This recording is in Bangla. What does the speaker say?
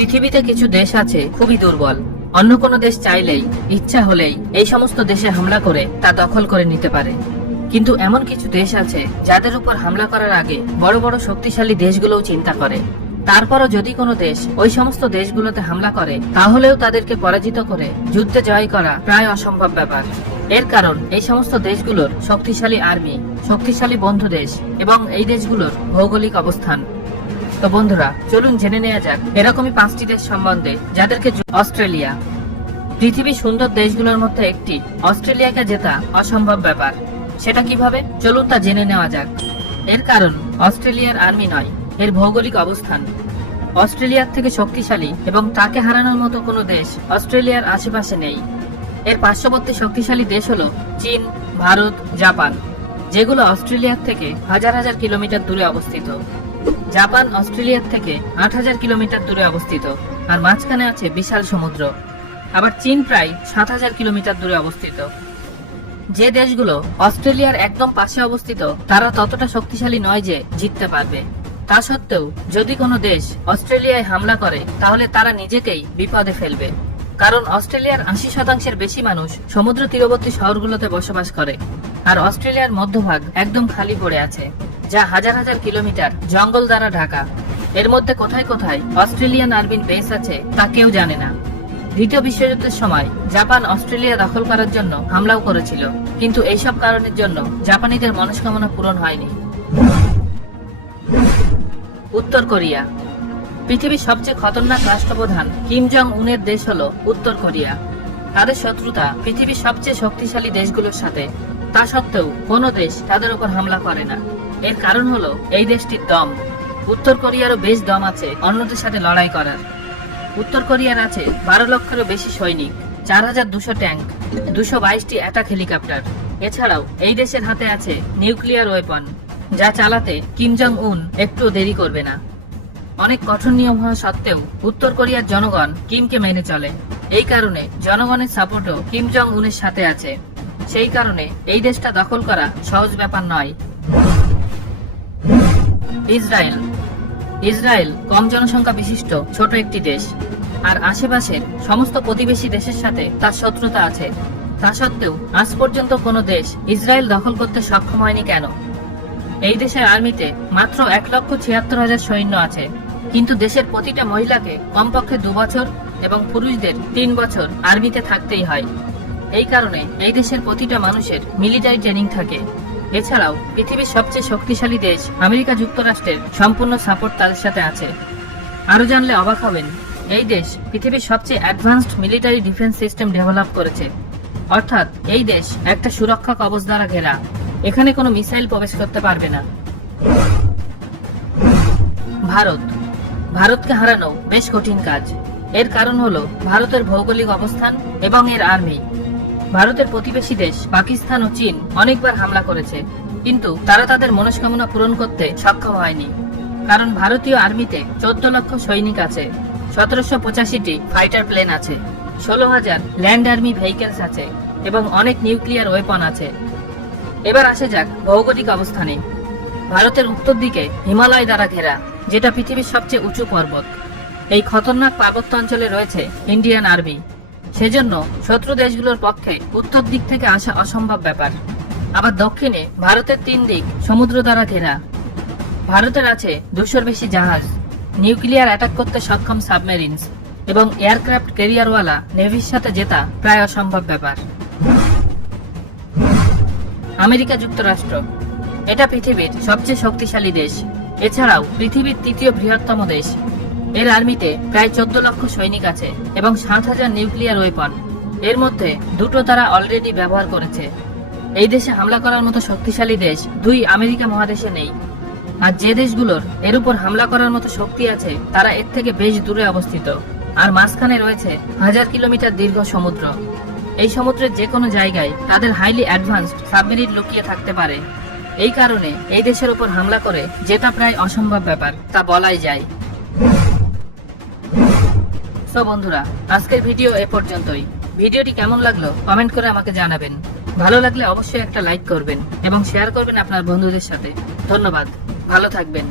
পৃথিবীতে কিছু দেশ আছে খুবই দুর্বল। অন্য কোনো দেশ চাইলেই, ইচ্ছা হলেই এই সমস্ত দেশে হামলা করে তা দখল করে নিতে পারে। কিন্তু এমন কিছু দেশ আছে যাদের উপর হামলা করার আগে বড় বড় শক্তিশালী দেশগুলোও চিন্তা করে। তারপরও যদি কোনো দেশ ওই সমস্ত দেশগুলোতে হামলা করে, তাহলেও তাদেরকে পরাজিত করে যুদ্ধে জয় করা প্রায় অসম্ভব ব্যাপার। এর কারণ এই সমস্ত দেশগুলোর শক্তিশালী আর্মি, শক্তিশালী বন্ধু দেশ এবং এই দেশগুলোর ভৌগোলিক অবস্থান। তো বন্ধুরা, চলুন জেনে নেওয়া যাক এরকমই 5টি দেশ সম্বন্ধে, যাদেরকে অস্ট্রেলিয়া। পৃথিবীর সুন্দর দেশগুলোর মধ্যে একটি অস্ট্রেলিয়াকে জেতা অসম্ভব ব্যাপার। সেটা কিভাবে, চলুন তা জেনে নেওয়া যাক। এর কারণ অস্ট্রেলিয়ার আর্মি নয়, এর ভৌগোলিক অবস্থান। অস্ট্রেলিয়ার থেকে শক্তিশালী এবং তাকে হারানোর মতো কোনো দেশ অস্ট্রেলিয়ার আশেপাশে নেই। এর পার্শ্ববর্তী শক্তিশালী দেশ হলো চীন, ভারত, জাপান, যেগুলো অস্ট্রেলিয়ার থেকে হাজার হাজার কিলোমিটার দূরে অবস্থিত। জাপান অস্ট্রেলিয়ার থেকে 8000 কিলোমিটার দূরে অবস্থিত, আর মাঝখানে আছে বিশাল সমুদ্র। আবার চীন প্রায় 7000 কিলোমিটার দূরে অবস্থিত। যে দেশগুলো অস্ট্রেলিয়ার একদম পাশে অবস্থিত, তারা ততটা শক্তিশালী নয় যে জিততে পারবে। তা সত্ত্বেও যদি কোনো দেশ অস্ট্রেলিয়ায় হামলা করে, তাহলে তারা নিজেকেই বিপদে ফেলবে। কারণ অস্ট্রেলিয়ার 80% বেশি মানুষ সমুদ্র তীরবর্তী শহরগুলোতে বসবাস করে, আর অস্ট্রেলিয়ার মধ্যভাগ একদম খালি পড়ে আছে, যা হাজার হাজার কিলোমিটার জঙ্গল দ্বারা ঢাকা। এর মধ্যে কোথায় কোথায় অস্ট্রেলিয়ান আর্মির বেস আছে তা কেউ জানে না। দ্বিতীয় বিশ্বযুদ্ধের সময় জাপান অস্ট্রেলিয়া দখল করার জন্য হামলাও করেছিল, কিন্তু এইসব কারণের জন্য জাপানিদের মনস্কামনা পূরণ হয়নি। উত্তর কোরিয়া। পৃথিবীর সবচেয়ে খতরনাক রাষ্ট্রপ্রধান কিম জং উনের দেশ হলো উত্তর কোরিয়া। তাদের শত্রুতা পৃথিবীর সবচেয়ে শক্তিশালী দেশগুলোর সাথে। তা সত্ত্বেও কোনো দেশ তাদের উপর হামলা করে না। এর কারণ হলো এই দেশটির দম। উত্তর কোরিয়ারও বেশ দম আছে অন্যদের সাথে লড়াই করার। উত্তর কোরিয়ার আছে 12 লক্ষেরও বেশি সৈনিক, 4200 ট্যাঙ্ক, 222টি অ্যাটাক হেলিকপ্টার। এছাড়াও এই দেশের হাতে আছে নিউক্লিয়ার ওয়েপন, যা চালাতে কিম জং উন একটু দেরি করবে না। অনেক কঠোর নিয়ম হওয়া সত্ত্বেও উত্তর কোরিয়ার জনগণ কিমকে মেনে চলে। এই কারণে জনগণের সাপোর্টও কিম জং উনের সাথে আছে। সেই কারণে এই দেশটা দখল করা সহজ ব্যাপার নয়। ইসরায়েল। ইসরায়েল কম জনসংখ্যা বিশিষ্ট ছোট একটি দেশ, আর আশেপাশের সমস্ত প্রতিবেশী দেশের সাথে তার শত্রুতা আছে। তা সত্ত্বেও আজ পর্যন্ত কোনো দেশ ইসরায়েল দখল করতে সক্ষম হয়নি কেন? এই দেশের আর্মিতে মাত্র 1,76,000 সৈন্য আছে, কিন্তু দেশের প্রতিটা মহিলাকে কমপক্ষে 2 বছর এবং পুরুষদের 3 বছর আর্মিতে থাকতেই হয়। এই কারণে এই দেশের প্রতিটা মানুষের মিলিটারি ট্রেনিং থাকে। এছাড়াও পৃথিবীর সবচেয়ে শক্তিশালী দেশ আমেরিকা যুক্তরাষ্ট্রের সম্পূর্ণ সাপোর্ট তাদের সাথে আছে। আরো জানলে অবাক হবেন, এই দেশ পৃথিবীর সবচেয়ে advanced military defence system develop করেছে। অর্থাৎ এই দেশ একটা সুরক্ষা কবচ দ্বারা ঘেরা, এখানে কোনো মিসাইল প্রবেশ করতে পারবে না। ভারত। ভারতকে হারানো বেশ কঠিন কাজ। এর কারণ হলো ভারতের ভৌগোলিক অবস্থান এবং এর আর্মি। ভারতের প্রতিবেশী দেশ পাকিস্তান ও চীন অনেকবার হামলা করেছে, কিন্তু তারা তাদের মনস্কামনা পূরণ করতে সক্ষম হয়নি। কারণ ভারতীয় আর্মিতে 14 লক্ষ সৈনিক আছে, 1785টি ফাইটার প্লেন আছে, 16,000 ল্যান্ড আর্মি ভেহিকেলস আছে এবং অনেক নিউক্লিয়ার ওয়েপন আছে। এবার আসে যাক ভৌগোলিক অবস্থানে। ভারতের উত্তর দিকে হিমালয় দ্বারা ঘেরা, যেটা পৃথিবীর সবচেয়ে উঁচু পর্বত। এই খতরনাক পার্বত্য অঞ্চলে রয়েছে ইন্ডিয়ান আর্মি। সেজন্য শত্রু দেশগুলোর পক্ষে উত্তর দিক থেকে আসা অসম্ভব ব্যাপার। আবার দক্ষিণে ভারতের 3 দিক সমুদ্র দ্বারা ঘেরা। ভারতের আছে 200-র বেশি জাহাজ, নিউক্লিয়ার অ্যাটাক করতে সক্ষম সাবমেরিনস এবং এয়ারক্রাফট ক্যারিয়ারওয়ালা নেভির সাথে জেতা প্রায় অসম্ভব ব্যাপার। আমেরিকা যুক্তরাষ্ট্র। এটা পৃথিবীর সবচেয়ে শক্তিশালী দেশ, এছাড়াও পৃথিবীর 3য় বৃহত্তম দেশ। এর আর্মিতে প্রায় 14 লক্ষ সৈনিক আছে এবং 7,000 নিউক্লিয়ার ওয়েপন। এর মধ্যে 2টো তারা অলরেডি ব্যবহার করেছে। এই দেশে হামলা করার মতো শক্তিশালী দেশ 2 আমেরিকা মহাদেশে নেই। আর যে দেশগুলোর এর উপর হামলা করার মতো শক্তি আছে, তারা এর থেকে বেশ দূরে অবস্থিত, আর মাঝখানে রয়েছে 1000 কিলোমিটার দীর্ঘ সমুদ্র। এই সমুদ্রের যে কোনো জায়গায় তাদের হাইলি অ্যাডভান্সড সাবমেরিন লুকিয়ে থাকতে পারে। এই কারণে এই দেশের উপর হামলা করে জেতা প্রায় অসম্ভব ব্যাপার, তা বলাই যায়। তো বন্ধুরা, আজকের ভিডিও এ পর্যন্তই। ভিডিওটি কেমন লাগলো কমেন্ট করে আমাকে জানাবেন। ভালো লাগলে অবশ্যই একটা লাইক করবেন এবং শেয়ার করবেন আপনার বন্ধুদের সাথে। ধন্যবাদ, ভালো থাকবেন।